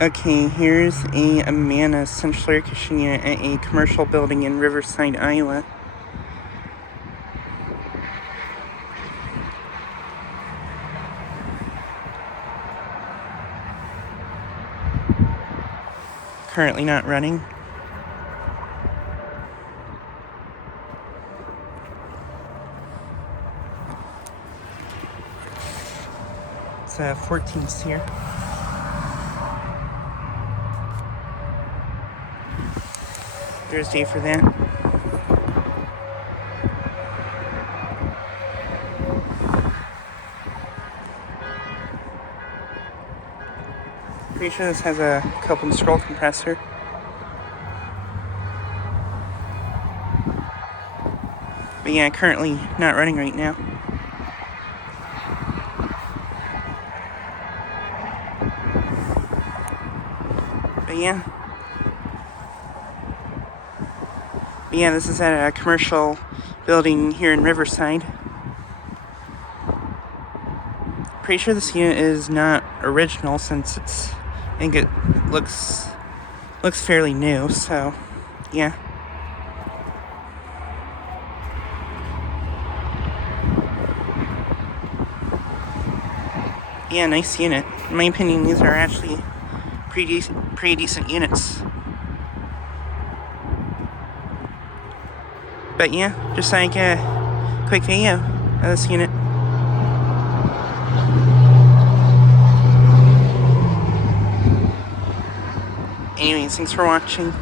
Okay, here's a Amana central air conditioning unit at a commercial building in Riverside, Iowa. Currently not running. It's 14 SEER. Thursday for that. Pretty sure this has a cope and scroll compressor. But yeah, currently not running right now. But yeah. This is at a commercial building here in Riverside. Pretty sure this unit is not original since I think it looks fairly new, so yeah. Yeah, nice unit. In my opinion, these are actually pretty decent units. But yeah, just like a quick video of this unit. Anyways, thanks for watching.